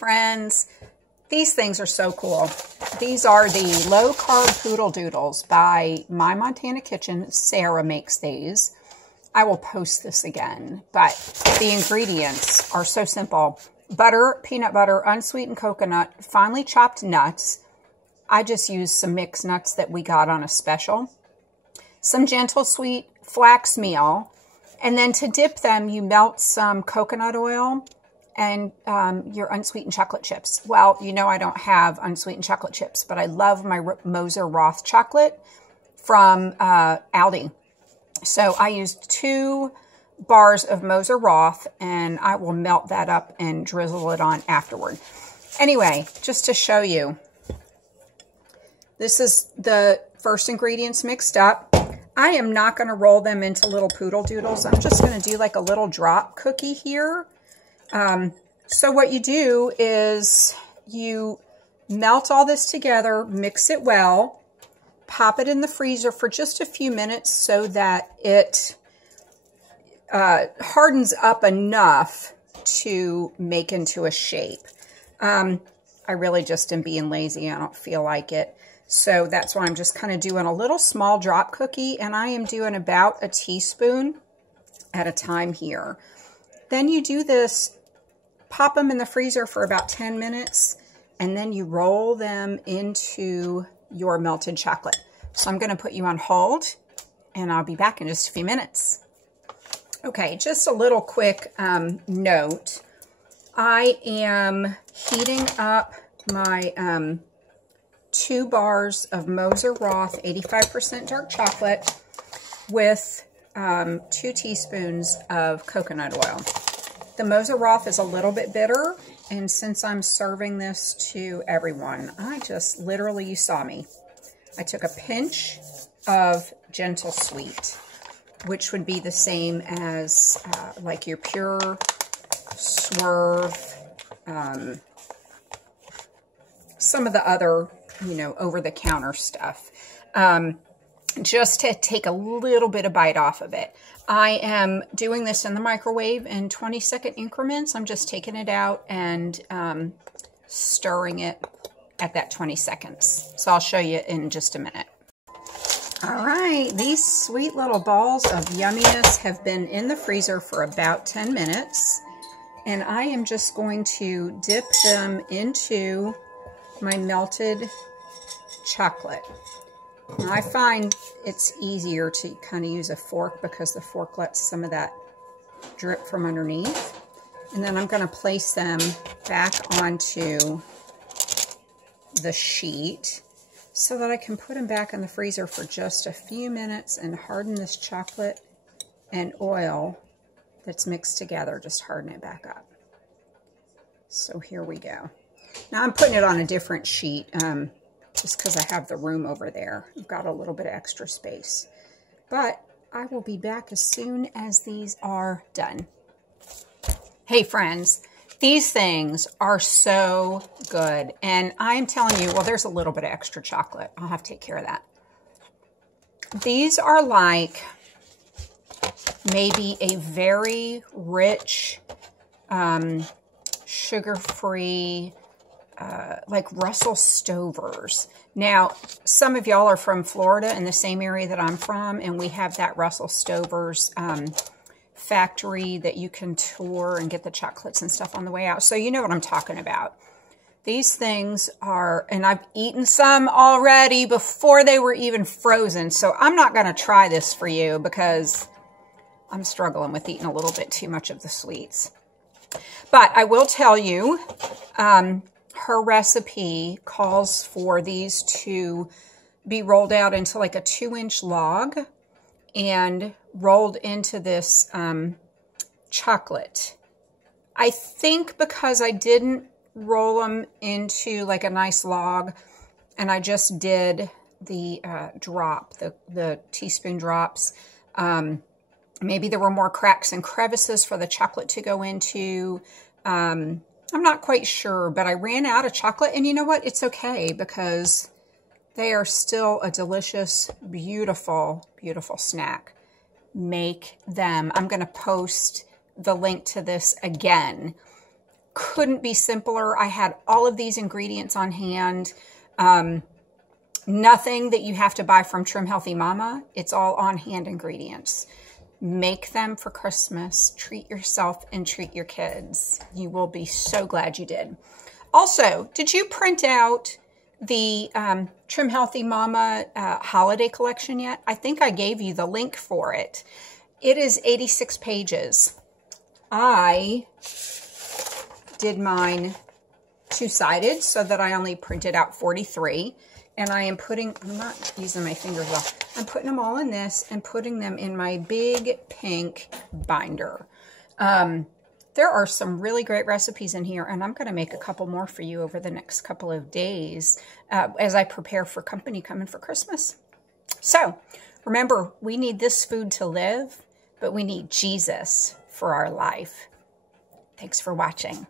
Friends, these things are so cool. These are the low-carb Poodle Doodles by My Montana Kitchen. Sarah makes these. I will post this again, but the ingredients are so simple. Butter, peanut butter, unsweetened coconut, finely chopped nuts. I just used some mixed nuts that we got on a special. Some gentle sweet flax meal. And then to dip them, you melt some coconut oil and your unsweetened chocolate chips. Well, you know I don't have unsweetened chocolate chips, but I love my Moser Roth chocolate from Aldi. So I used 2 bars of Moser Roth, and I will melt that up and drizzle it on afterward. Anyway, just to show you, this is the first ingredients mixed up. I am not going to roll them into little Poodle Doodles. I'm just going to do like a little drop cookie here. So what you do is you melt all this together, mix it well, pop it in the freezer for just a few minutes so that it hardens up enough to make into a shape. I really just am being lazy. I don't feel like it. So that's why I'm just kind of doing a little small drop cookie, and I am doing about a teaspoon at a time here. Then you do this, pop them in the freezer for about 10 minutes, and then you roll them into your melted chocolate. So I'm going to put you on hold, and I'll be back in just a few minutes. Okay, just a little quick note. I am heating up my 2 bars of Moser Roth 85% dark chocolate with 2 teaspoons of coconut oil. The Moser Roth is a little bit bitter, and since I'm serving this to everyone, I just literally, you saw me. I took a pinch of Gentle Sweet, which would be the same as like your Pure, Swerve, some of the other, you know, over-the-counter stuff, just to take a little bit of bite off of it. I am doing this in the microwave in 20-second increments. I'm just taking it out and stirring it at that 20 seconds. So I'll show you in just a minute. All right, these sweet little balls of yumminess have been in the freezer for about 10 minutes. And I am just going to dip them into my melted chocolate. Now, I find it's easier to kind of use a fork because the fork lets some of that drip from underneath. And then I'm going to place them back onto the sheet so that I can put them back in the freezer for just a few minutes and harden this chocolate and oil that's mixed together. Just harden it back up. So here we go. Now I'm putting it on a different sheet just because I have the room over there. I've got a little bit of extra space. But I will be back as soon as these are done. Hey friends, these things are so good. And I'm telling you, well, there's a little bit of extra chocolate. I'll have to take care of that. These are like maybe a very rich, sugar-free, like Russell Stovers. Now, some of y'all are from Florida in the same area that I'm from, and we have that Russell Stovers factory that you can tour and get the chocolates and stuff on the way out. So you know what I'm talking about. These things are, and I've eaten some already before they were even frozen. So I'm not going to try this for you because I'm struggling with eating a little bit too much of the sweets. But I will tell you, her recipe calls for these to be rolled out into like a 2-inch log and rolled into this chocolate. I think because I didn't roll them into like a nice log and I just did the drop, the teaspoon drops, maybe there were more cracks and crevices for the chocolate to go into. I'm not quite sure, but I ran out of chocolate, and you know what? It's okay because they are still a delicious, beautiful, beautiful snack. Make them. I'm going to post the link to this again. couldn't be simpler. I had all of these ingredients on hand. Nothing that you have to buy from Trim Healthy Mama. It's all on hand ingredients. Make them for Christmas. Treat yourself and treat your kids. You will be so glad you did. Also, did you print out the Trim Healthy Mama holiday collection yet? I think I gave you the link for it. It is 86 pages. I did mine two-sided so that I only printed out 43. And I am putting, I'm not using my fingers well, I'm putting them all in this and putting them in my big pink binder. There are some really great recipes in here, and I'm going to make a couple more for you over the next couple of days as I prepare for company coming for Christmas. So remember, we need this food to live, but we need Jesus for our life. Thanks for watching.